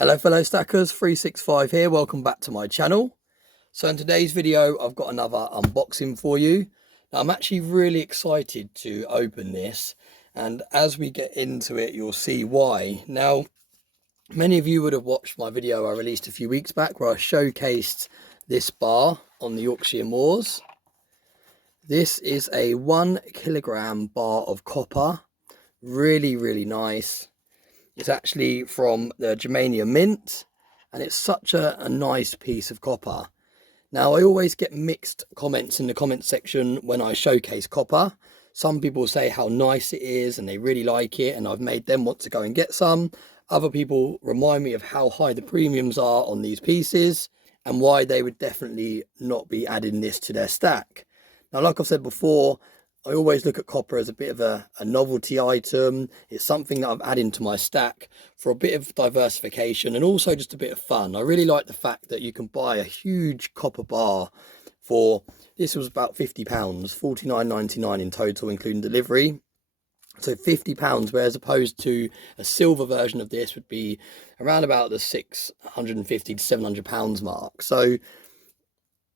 Hello fellow stackers, 365 here, welcome back to my channel. So in today's video I've got another unboxing for you. Now I'm actually really excited to open this, and as we get into it you'll see why. Now many of you would have watched my video I released a few weeks back where I showcased this bar on the Yorkshire Moors. This is a 1 kilogram bar of copper, really nice. It's actually from the Germania Mint, and it's such a nice piece of copper. Now, I always get mixed comments in the comment section when I showcase copper. Some people say how nice it is and they really like it, and I've made them want to go and get some. Other people remind me of how high the premiums are on these pieces and why they would definitely not be adding this to their stack. Now, like I've said before, I always look at copper as a bit of a novelty item. It's something that I'm adding to my stack for a bit of diversification and also just a bit of fun. I really like the fact that you can buy a huge copper bar for, this was about £50, £49.99 in total, including delivery. So £50, whereas opposed to a silver version of this would be around about the £650 to £700 mark. So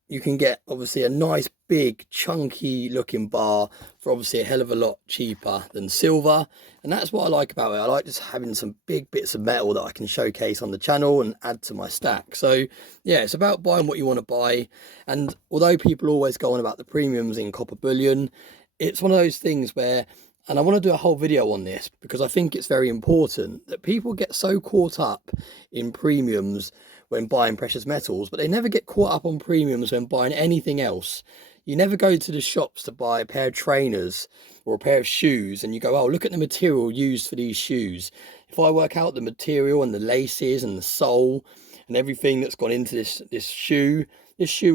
you can get obviously a nice big chunky looking bar for obviously a hell of a lot cheaper than silver, and that's what I like about it. I like just having some big bits of metal that I can showcase on the channel and add to my stack. So yeah, it's about buying what you want to buy. And although people always go on about the premiums in copper bullion, it's one of those things where, and I want to do a whole video on this because I think it's very important, that people get so caught up in premiums when buying precious metals, but they never get caught up on premiums when buying anything else. You never go to the shops to buy a pair of trainers or a pair of shoes and you go, oh, look at the material used for these shoes. If I work out the material and the laces and the sole and everything that's gone into this shoe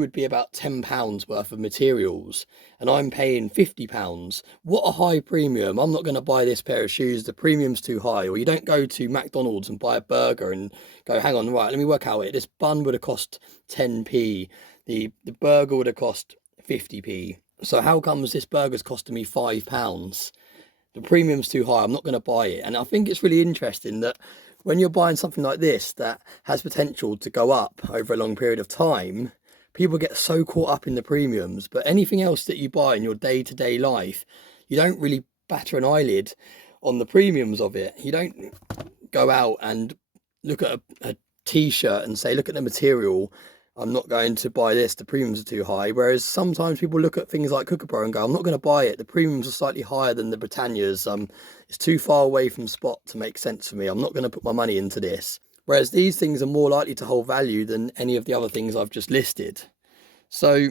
would be about £10 worth of materials, and I'm paying £50. What a high premium. I'm not going to buy this pair of shoes, the premium's too high. Or you don't go to McDonald's and buy a burger and go, hang on, right, let me work out it. This bun would have cost 10p, the burger would have cost 50p. So how comes this burger's costing me £5? The premium's too high, I'm not going to buy it. And I think it's really interesting that when you're buying something like this that has potential to go up over a long period of time, people get so caught up in the premiums. But anything else that you buy in your day-to-day life, you don't really batter an eyelid on the premiums of it. You don't go out and look at a t-shirt and say, look at the material, I'm not going to buy this, the premiums are too high. Whereas sometimes people look at things like Kookaburra and go, I'm not going to buy it, the premiums are slightly higher than the Britannias, it's too far away from spot to make sense for me, I'm not going to put my money into this. Whereas these things are more likely to hold value than any of the other things I've just listed. So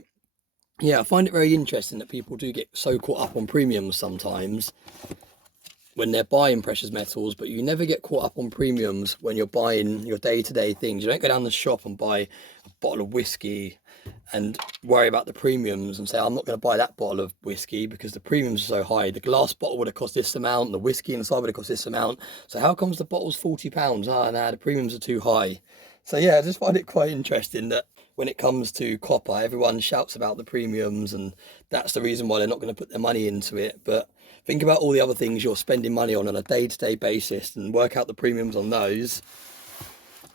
yeah, I find it very interesting that people do get so caught up on premiums sometimes when they're buying precious metals, but you never get caught up on premiums when you're buying your day-to-day things. You don't go down the shop and buy a bottle of whiskey and worry about the premiums and say, I'm not going to buy that bottle of whiskey because the premiums are so high. The glass bottle would have cost this amount, the whiskey inside would have cost this amount. So how comes the bottle's £40? Ah, nah, the premiums are too high. So yeah, I just find it quite interesting that when it comes to copper, everyone shouts about the premiums and that's the reason why they're not going to put their money into it. But think about all the other things you're spending money on a day-to-day basis and work out the premiums on those,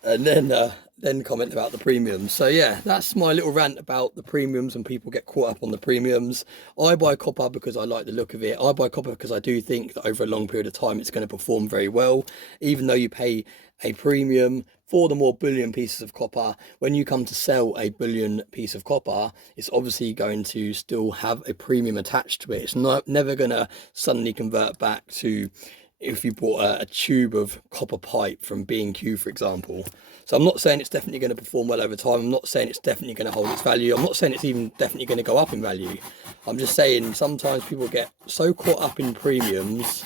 and then comment about the premiums. So yeah, that's my little rant about the premiums and people get caught up on the premiums. I buy copper because I like the look of it. I buy copper because I do think that over a long period of time it's going to perform very well. Even though you pay a premium for the more bullion pieces of copper, when you come to sell a bullion piece of copper, it's obviously going to still have a premium attached to it. It's never going to suddenly convert back to if you bought a tube of copper pipe from B&Q, for example. So I'm not saying it's definitely going to perform well over time. I'm not saying it's definitely going to hold its value. I'm not saying it's even definitely going to go up in value. I'm just saying sometimes people get so caught up in premiums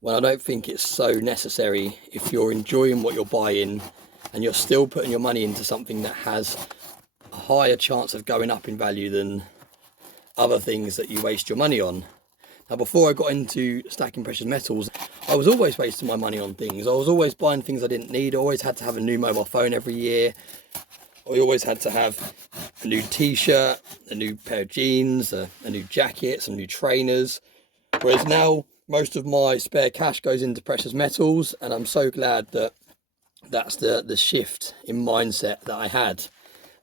when I don't think it's so necessary if you're enjoying what you're buying and you're still putting your money into something that has a higher chance of going up in value than other things that you waste your money on. Now, before I got into stacking precious metals, I was always wasting my money on things. I was always buying things I didn't need. I always had to have a new mobile phone every year. I always had to have a new t-shirt, a new pair of jeans, a new jacket, some new trainers. Whereas now, most of my spare cash goes into precious metals, and I'm so glad that that's the shift in mindset that I had.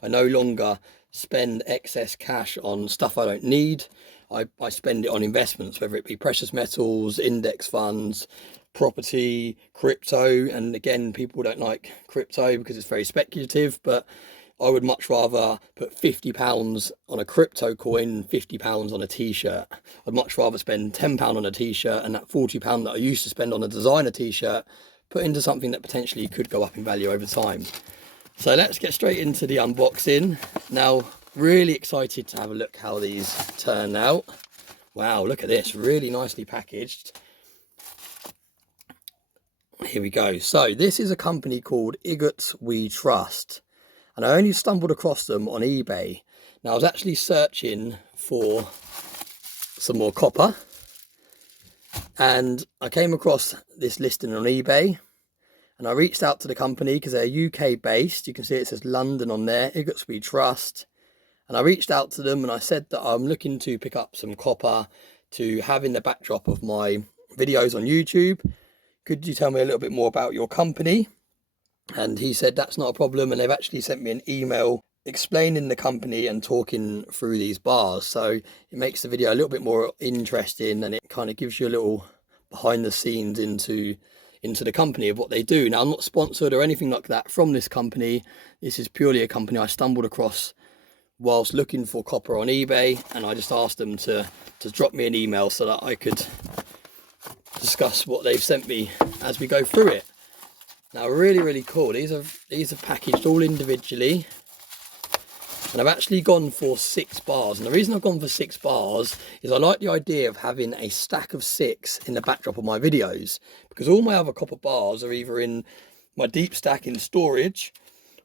I no longer spend excess cash on stuff I don't need. I spend it on investments, whether it be precious metals, index funds, property, crypto. And again, people don't like crypto because it's very speculative, but I would much rather put £50 on a crypto coin, £50 on a t-shirt. I'd much rather spend £10 on a t-shirt and that £40 that I used to spend on a designer t-shirt put into something that potentially could go up in value over time. So let's get straight into the unboxing. Now, really excited to have a look how these turn out. Wow, look at this, really nicely packaged. Here we go. So this is a company called Igots We Trust. And I only stumbled across them on eBay. Now I was actually searching for some more copper and I came across this listing on eBay, and I reached out to the company because they're UK based. You can see it says London on there, Igots We Trust. And I reached out to them and I said that I'm looking to pick up some copper to have in the backdrop of my videos on YouTube. Could you tell me a little bit more about your company? And he said that's not a problem, and they've actually sent me an email explaining the company and talking through these bars, so it makes the video a little bit more interesting, and it kind of gives you a little behind the scenes into the company of what they do. Now, I'm not sponsored or anything like that from this company. This is purely a company I stumbled across whilst looking for copper on eBay, and I just asked them to drop me an email so that I could discuss what they've sent me as we go through it. Now, really cool. These are packaged all individually, and I've actually gone for 6 bars. And the reason I've gone for 6 bars is I like the idea of having a stack of 6 in the backdrop of my videos, because all my other copper bars are either in my deep stack in storage,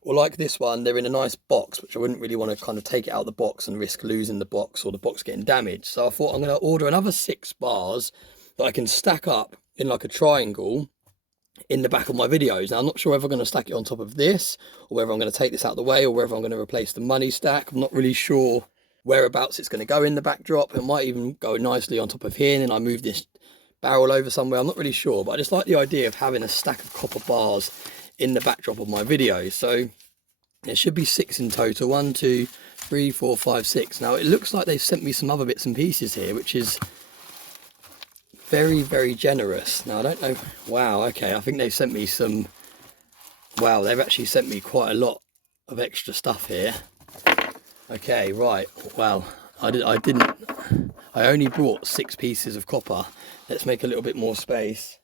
or like this one, they're in a nice box, which I wouldn't really want to kind of take it out of the box and risk losing the box or the box getting damaged. So I thought I'm going to order another 6 bars that I can stack up in like a triangle in the back of my videos. Now, I'm not sure whether I'm going to stack it on top of this, or whether I'm going to take this out of the way, or whether I'm going to replace the money stack. I'm not really sure whereabouts it's going to go in the backdrop. It might even go nicely on top of here, and then I move this barrel over somewhere. I'm not really sure, but I just like the idea of having a stack of copper bars in the backdrop of my videos. So there should be 6 in total. 1, 2, 3, 4, 5, 6. Now, it looks like they've sent me some other bits and pieces here, which is very generous. Now, I don't know. Wow, okay, I think they've sent me some. Wow, they've actually sent me quite a lot of extra stuff here. Okay, right. Well, I only brought 6 pieces of copper. Let's make a little bit more space.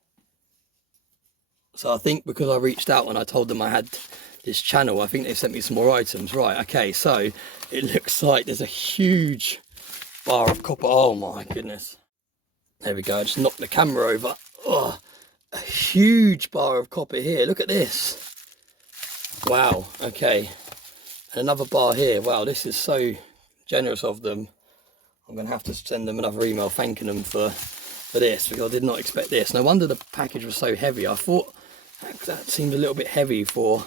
So I think because I reached out and I told them I had this channel, I think they sent me some more items. Right, okay, so it looks like there's a huge bar of copper. Oh my goodness. There we go, I just knocked the camera over. Oh, a huge bar of copper here. Look at this. Wow, okay. And another bar here. Wow, this is so generous of them. I'm going to have to send them another email thanking them for this, because I did not expect this. No wonder the package was so heavy. I thought that seemed a little bit heavy for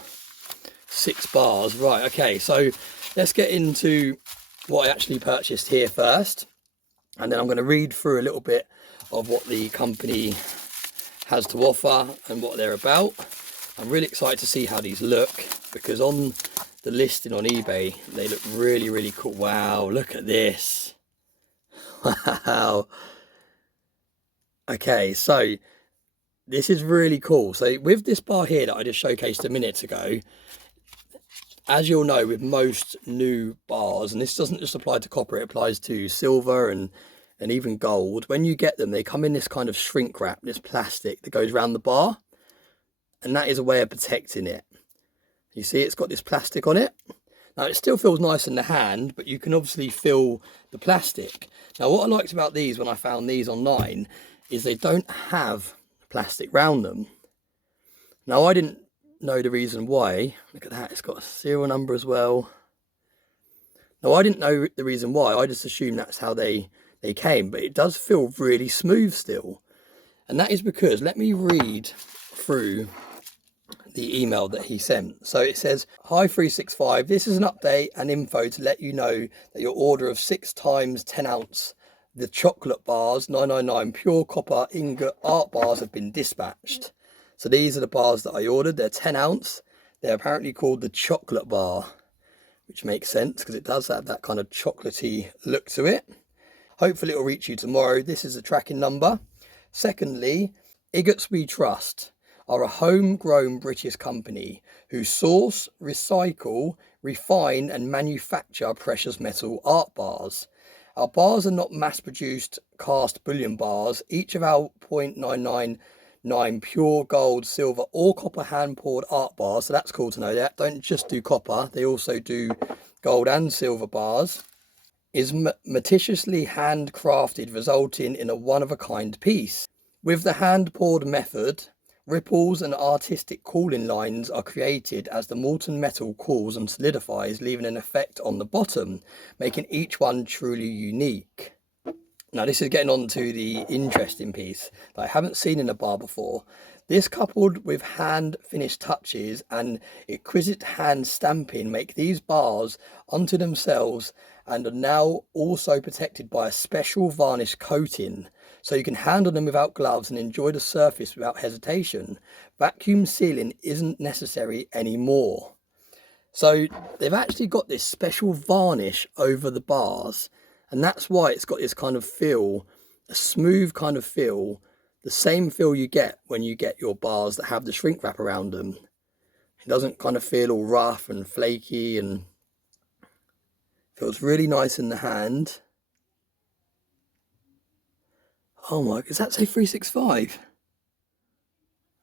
6 bars. Right, okay, so let's get into what I actually purchased here first. And then I'm going to read through a little bit of what the company has to offer and what they're about. I'm really excited to see how these look, because on the listing on eBay, they look really cool. Wow, look at this. Wow. Okay, so this is really cool. So with this bar here that I just showcased a minute ago, as you'll know, with most new bars, and this doesn't just apply to copper, it applies to silver and even gold. When you get them, they come in this kind of shrink wrap, this plastic that goes around the bar, and that is a way of protecting it. You see, it's got this plastic on it. Now, it still feels nice in the hand, but you can obviously feel the plastic. Now, what I liked about these when I found these online is they don't have plastic round them. Now, I didn't know the reason why. Look at that, it's got a serial number as well. Now, I didn't know the reason why. I just assumed that's how they came, but it does feel really smooth still. And that is because, let me read through the email that he sent. So it says, "Hi 365, this is an update and info to let you know that your order of 6 times 10 ounce the chocolate bars 999 pure copper ingot art bars have been dispatched. So these are the bars that I ordered. They're 10 ounce. They're apparently called the chocolate bar, which makes sense because it does have that kind of chocolatey look to it. Hopefully it'll reach you tomorrow. This is a tracking number. Secondly, Igots We Trust are a homegrown British company who source, recycle, refine and manufacture precious metal art bars. Our bars are not mass-produced cast bullion bars. Each of our 0.999 pure gold, silver or copper hand-poured art bars, so that's cool to know that, don't just do copper, they also do gold and silver bars, is meticulously handcrafted, resulting in a one-of-a-kind piece. With the hand-poured method, ripples and artistic cooling lines are created as the molten metal cools and solidifies, leaving an effect on the bottom, making each one truly unique. Now this is getting on to the interesting piece that I haven't seen in a bar before. This, coupled with hand finished touches and exquisite hand stamping, make these bars unto themselves and are now also protected by a special varnish coating, so you can handle them without gloves and enjoy the surface without hesitation. Vacuum sealing isn't necessary anymore. So they've actually got this special varnish over the bars, and that's why it's got this kind of feel, a smooth kind of feel, the same feel you get when you get your bars that have the shrink wrap around them. It doesn't kind of feel all rough and flaky, and feels really nice in the hand. Oh my, does that say 365?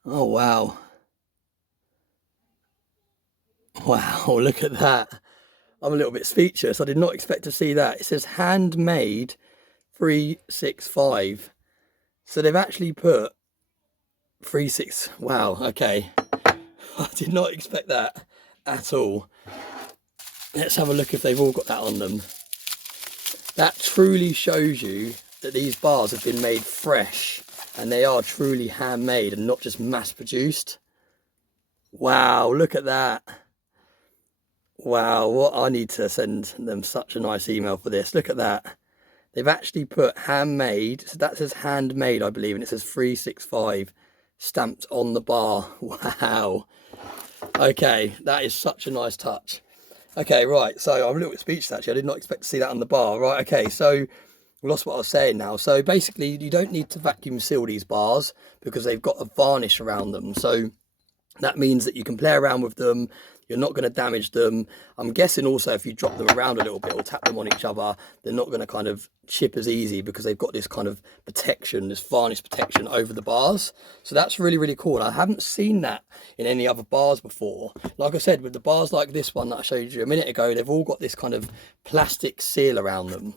Oh wow. Wow, look at that. I'm a little bit speechless. I did not expect to see that. It says handmade 365. So they've actually put 36. Wow, okay. I did not expect that at all. Let's have a look if they've all got that on them. That truly shows you that these bars have been made fresh and they are truly handmade and not just mass produced. Wow, look at that. Wow, what, I need to send them such a nice email for this. Look at that. They've actually put handmade, so that says handmade, I believe, and it says 365 stamped on the bar. Wow. Okay, that is such a nice touch. Okay, right, so I'm a little bit speechless actually. I did not expect to see that on the bar. Right, okay, so I lost what I was saying now. So basically, you don't need to vacuum seal these bars because they've got a varnish around them. So that means that you can play around with them. You're not going to damage them. I'm guessing also if you drop them around a little bit or tap them on each other, they're not going to kind of chip as easy because they've got this kind of protection, this varnish protection over the bars. So that's really, really cool. And I haven't seen that in any other bars before. Like I said, with the bars like this one that I showed you a minute ago, they've all got this kind of plastic seal around them.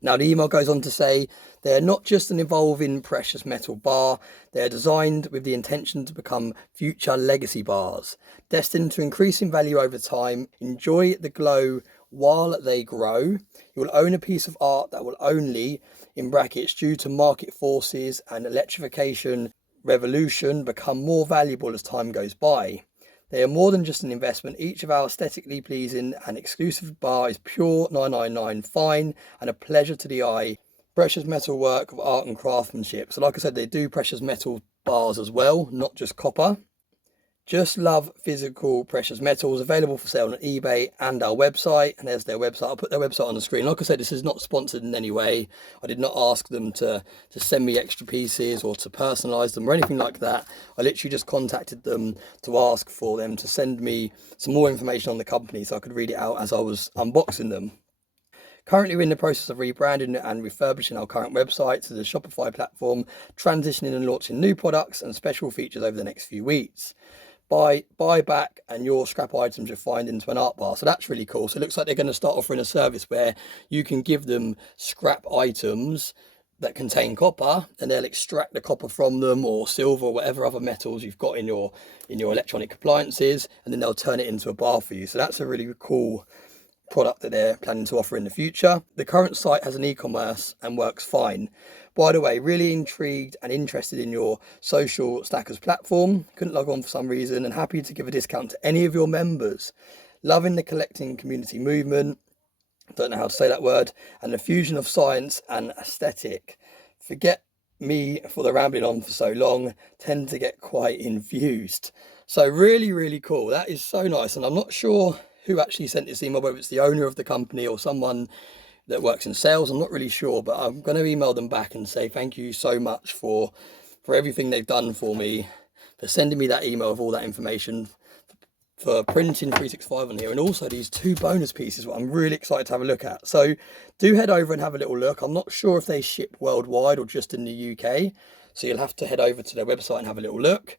Now, the email goes on to say, they're not just an evolving precious metal bar, they're designed with the intention to become future legacy bars, destined to increase in value over time. Enjoy the glow while they grow. You will own a piece of art that will only, in brackets, due to market forces and electrification revolution, become more valuable as time goes by. They are more than just an investment. Each of our aesthetically pleasing and exclusive bar is pure 999 fine and a pleasure to the eye. Precious metal work of art and craftsmanship. So like I said, they do precious metal bars as well, not just copper. Just love physical precious metals, available for sale on eBay and our website. And there's their website. I'll put their website on the screen. Like I said, this is not sponsored in any way. I did not ask them to send me extra pieces or to personalize them or anything like that. I literally just contacted them to ask for them to send me some more information on the company so I could read it out as I was unboxing them. Currently, we're in the process of rebranding and refurbishing our current website to the Shopify platform, transitioning and launching new products and special features over the next few weeks. Buy back and your scrap items you'll find into an art bar. So that's really cool. So it looks like they're going to start offering a service where you can give them scrap items that contain copper and they'll extract the copper from them, or silver, or whatever other metals you've got in your electronic appliances, and then they'll turn it into a bar for you. So that's a really cool product that they're planning to offer in the future. The current site has an e-commerce and works fine. By the way, really intrigued and interested in your social stackers platform. Couldn't log on for some reason, and happy to give a discount to any of your members. Loving the collecting community movement. Don't know how to say that word. And the fusion of science and aesthetic. Forget me, for the rambling on for so long, tend to get quite infused. So really, really cool. That is so nice. And I'm not sure who actually sent this email, whether it's the owner of the company or someone that works in sales. I'm not really sure, but I'm going to email them back and say thank you so much for everything they've done for me, for sending me that email with all that information, for printing 365 on here, and also these 2 bonus pieces, what I'm really excited to have a look at. So do head over and have a little look. I'm not sure if they ship worldwide or just in the UK, so you'll have to head over to their website and have a little look.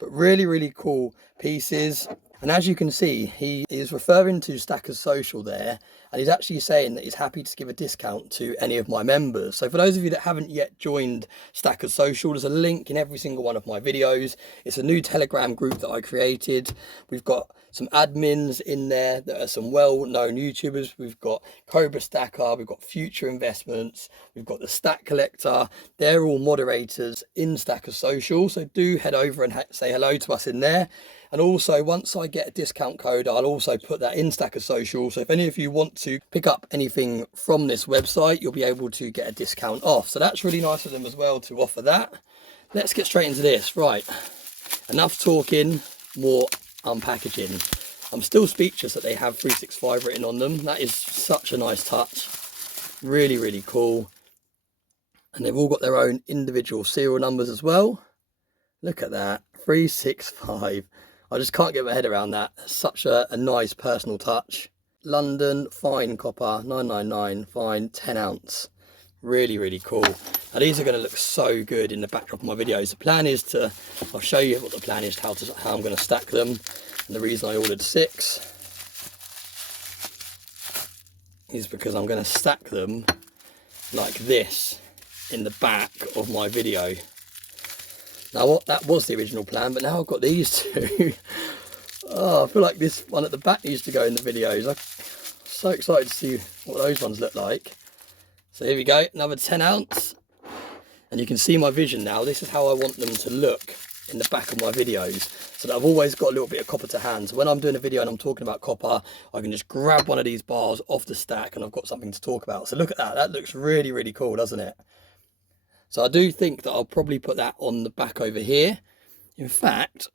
But really, really cool pieces. And as you can see, he is referring to Stackers Social there, and he's actually saying that he's happy to give a discount to any of my members. So for those of you that haven't yet joined Stackers Social, there's a link in every single one of my videos. It's a new Telegram group that I created. We've got some admins in there that are some well-known YouTubers. We've got Cobra Stacker, we've got Future Investments, we've got the Stack Collector. They're all moderators in Stackers Social, so do head over and say hello to us in there. And also, once I get a discount code, I'll also put that in Stackers Social. So if any of you want to pick up anything from this website, you'll be able to get a discount off. So that's really nice of them as well to offer that. Let's get straight into this. Right, enough talking, more unpackaging. I'm still speechless that they have 365 written on them. That is such a nice touch. Really, really cool. And they've all got their own individual serial numbers as well. Look at that, 365. I just can't get my head around that. Such a nice personal touch. London, fine copper, 999, fine, 10 ounce. Really, really cool. Now these are going to look so good in the backdrop of my videos. The plan is to, I'll show you what the plan is, how I'm going to stack them. And the reason I ordered 6 is because I'm going to stack them like this in the back of my video. Now that was the original plan, but now I've got these 2. Oh, I feel like this one at the back needs to go in the videos. I'm so excited to see what those ones look like. So here we go, another 10 ounce. And you can see my vision now. This is how I want them to look in the back of my videos, so that I've always got a little bit of copper to hand. So when I'm doing a video and I'm talking about copper, I can just grab one of these bars off the stack and I've got something to talk about. So look at that. That looks really, really cool, doesn't it? So I do think that I'll probably put that on the back over here. In fact,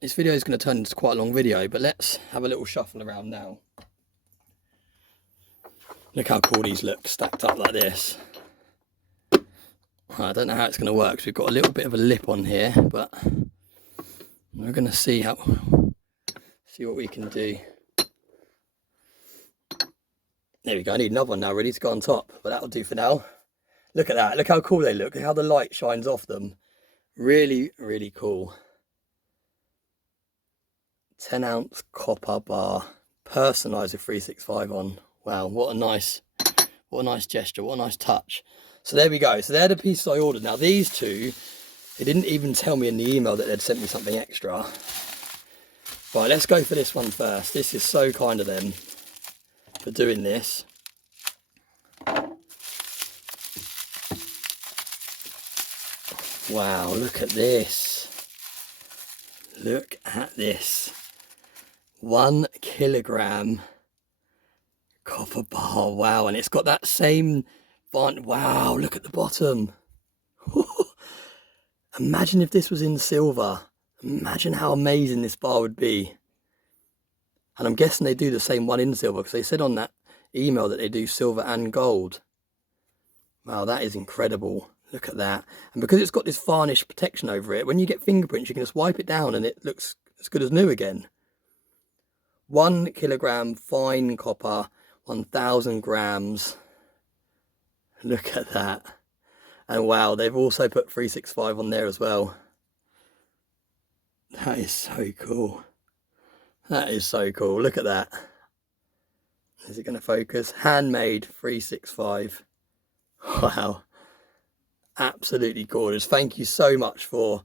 this video is going to turn into quite a long video, but let's have a little shuffle around now. Look how cool these look stacked up like this. I don't know how it's going to work, because we've got a little bit of a lip on here, but we're going to see what we can do. There we go. I need another one now ready to go on top, but that'll do for now. Look at that. Look how cool they look. Look how the light shines off them. Really, really cool. 10 ounce copper bar, personalised with 365 on. Wow, what a nice gesture. What a nice touch. So there we go. So they're the pieces I ordered. Now these 2, they didn't even tell me in the email that they'd sent me something extra. Right, let's go for this one first. This is so kind of them for doing this. Wow, look at this. Look at this. 1 kilogram copper bar. Wow, and it's got that same font. Wow, look at the bottom. Imagine if this was in silver. Imagine how amazing this bar would be. And I'm guessing they do the same one in silver, because they said on that email that they do silver and gold. Wow, that is incredible. Look at that. And because it's got this varnish protection over it, when you get fingerprints, you can just wipe it down and it looks as good as new again. 1 kilogram fine copper, 1000 grams. Look at that. And wow, they've also put 365 on there as well. That is so cool. That is so cool. Look at that. Is it going to focus? Handmade 365. Wow. Absolutely gorgeous. Thank you so much for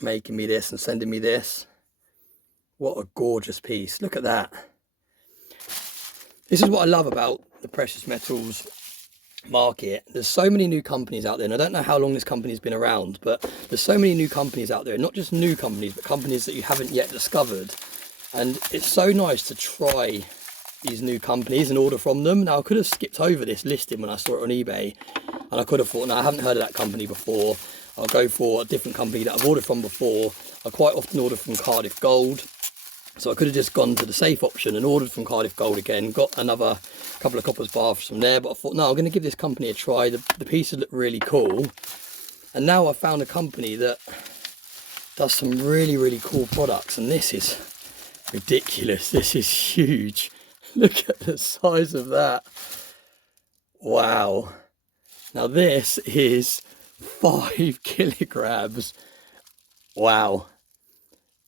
making me this and sending me this. What a gorgeous piece. Look at that. This is what I love about the precious metals market. There's so many new companies out there, and I don't know how long this company's been around, but there's so many new companies out there, not just new companies, but companies that you haven't yet discovered. And it's so nice to try these new companies and order from them. Now, I could have skipped over this listing when I saw it on eBay, And I could have thought, no, I haven't heard of that company before. I'll go for a different company that I've ordered from before. I quite often order from Cardiff Gold. So I could have just gone to the safe option and ordered from Cardiff Gold again, got another couple of coppers baths from there, but I thought, no, I'm going to give this company a try. The pieces look really cool. And now I've found a company that does some really, really cool products. And this is ridiculous. This is huge. Look at the size of that. Wow. Now this is 5 kilograms. Wow.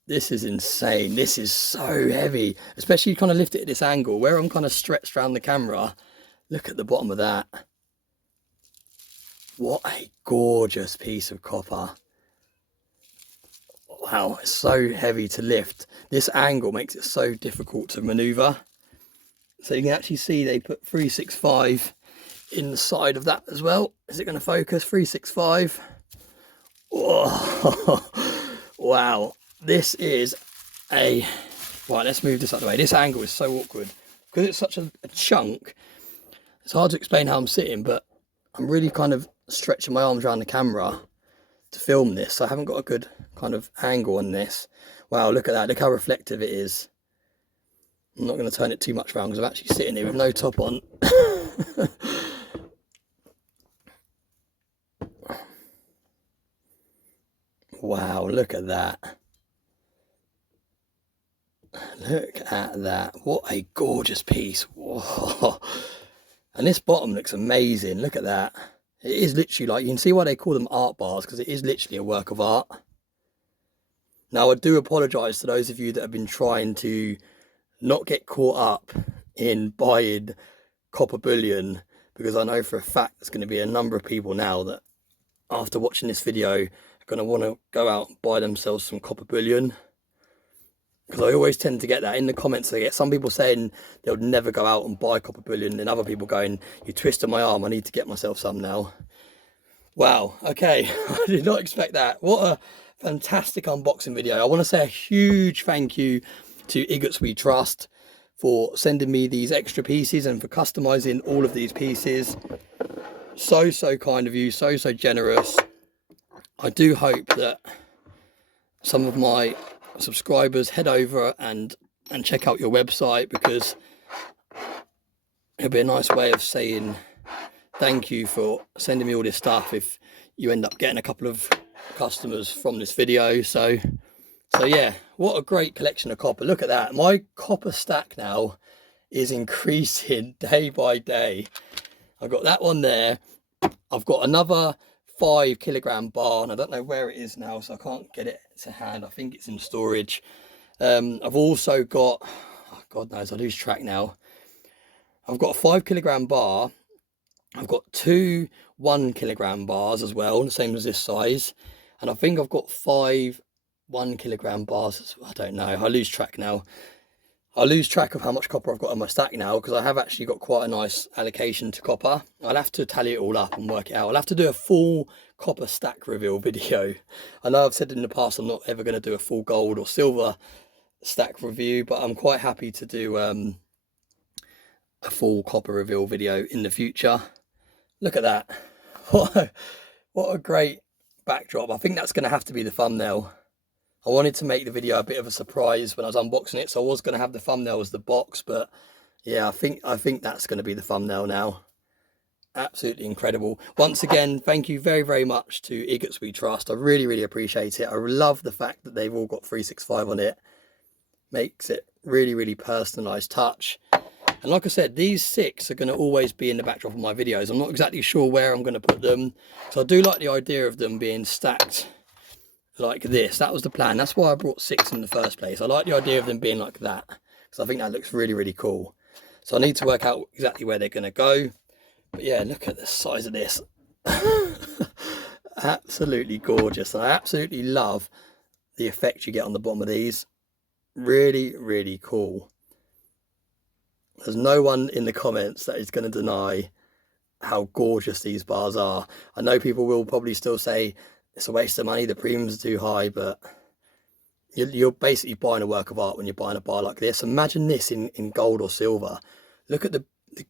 This is insane. This is so heavy, especially you kind of lift it at this angle where I'm kind of stretched around the camera. Look at the bottom of that. What a gorgeous piece of copper. Wow, it's so heavy to lift. This angle makes it so difficult to maneuver. So you can actually see they put 365 inside of that as well. Is it going to focus? 365. Oh, wow. This is a... Right, let's move this out of the way. This angle is so awkward. Because it's such a chunk, it's hard to explain how I'm sitting, but I'm really kind of stretching my arms around the camera to film this. So I haven't got a good kind of angle on this. Wow, look at that. Look how reflective it is. I'm not going to turn it too much around because I'm actually sitting here with no top on. Wow, look at that. Look at that. What a gorgeous piece. Whoa. And this bottom looks amazing. Look at that. It is literally like, you can see why they call them art bars, because it is literally a work of art. Now, I do apologise to those of you that have been trying to not get caught up in buying copper bullion, because I know for a fact there's going to be a number of people now that after watching this video are going to want to go out and buy themselves some copper bullion. Because I always tend to get that in the comments. I get some people saying they'll never go out and buy copper bullion, and other people going, you twisted my arm, I need to get myself some now. Wow, okay, I did not expect that. What a fantastic unboxing video. I want to say a huge thank you to Igots We Trust for sending me these extra pieces and for customizing all of these pieces. So kind of you, so generous. I do hope that some of my subscribers head over and check out your website, because it'll be a nice way of saying thank you for sending me all this stuff if you end up getting a couple of customers from this video. So yeah, what a great collection of copper. Look at that. My copper stack now is increasing day by day. I've got that one there. I've got another 5 kilogram bar, and I don't know where it is now, so I can't get it to hand. I think it's in storage. I've also got, oh, God knows, I lose track now. I've got a 5 kilogram bar. I've got 2 1 kilogram bars as well, the same as this size, and I think I've got 5 1 kilogram bars. I don't know, I lose track now. I lose track of how much copper I've got on my stack now, because I have actually got quite a nice allocation to copper. I'll have to tally it all up and work it out. I'll have to do a full copper stack reveal video. I know I've said in the past I'm not ever going to do a full gold or silver stack review, but I'm quite happy to do a full copper reveal video in the future. Look at that. What a great backdrop. I think that's going to have to be the thumbnail. I wanted to make the video a bit of a surprise when I was unboxing it, so I was going to have the thumbnail as the box, but yeah, I think that's going to be the thumbnail now. Absolutely incredible. Once again, thank you very much to Igots We Trust. I really appreciate it. I love the fact that they've all got 365 on it. Makes it really personalised touch. And like I said, these 6 are going to always be in the backdrop of my videos. I'm not exactly sure where I'm going to put them, so I do like the idea of them being stacked like this. That was the plan. That's why I brought 6 in the first place. I like the idea of them being like that, because I think that looks really cool. So I need to work out exactly where they're going to go. But yeah, look at the size of this. Absolutely gorgeous. And I absolutely love the effect you get on the bottom of these. Really cool. There's no one in the comments that is going to deny how gorgeous these bars are. I know people will probably still say it's a waste of money, the premiums are too high, but you're basically buying a work of art when you're buying a bar like this. Imagine this in gold or silver. Look at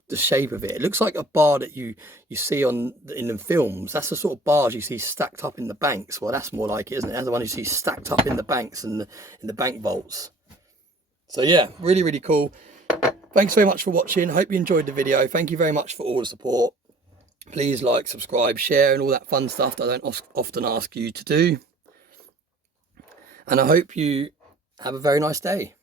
the shape of it. It looks like a bar that you see in the films. That's the sort of bars you see stacked up in the banks. Well, that's more like it, isn't it? That's the one you see stacked up in the banks and in the bank vaults. So yeah, really, really cool. Thanks very much for watching. Hope you enjoyed the video. Thank you very much for all the support. Please like, subscribe, share, and all that fun stuff that I don't often ask you to do. And I hope you have a very nice day.